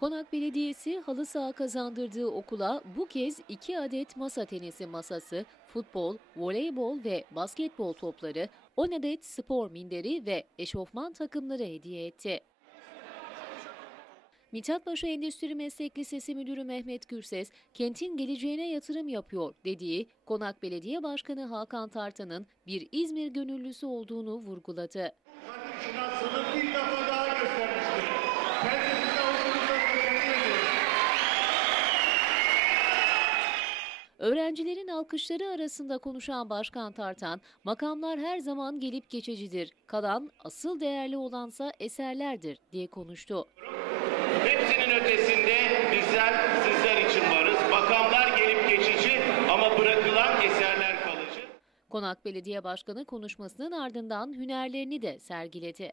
Konak Belediyesi halı saha kazandırdığı okula bu kez 2 adet masa tenisi masası, futbol, voleybol ve basketbol topları, 10 adet spor minderi ve eşofman takımları hediye etti. Mithatpaşa Endüstri Meslek Lisesi Müdürü Mehmet Gürses, kentin geleceğine yatırım yapıyor dediği Konak Belediye Başkanı Hakan Tartan'ın bir İzmir gönüllüsü olduğunu vurguladı. Bir. Öğrencilerin alkışları arasında konuşan Başkan Tartan, makamlar her zaman gelip geçicidir, kalan asıl değerli olansa eserlerdir diye konuştu. Hepsinin ötesinde bizler sizler için varız. Makamlar gelip geçici ama bırakılan eserler kalıcı. Konak Belediye Başkanı konuşmasının ardından hünerlerini de sergiledi.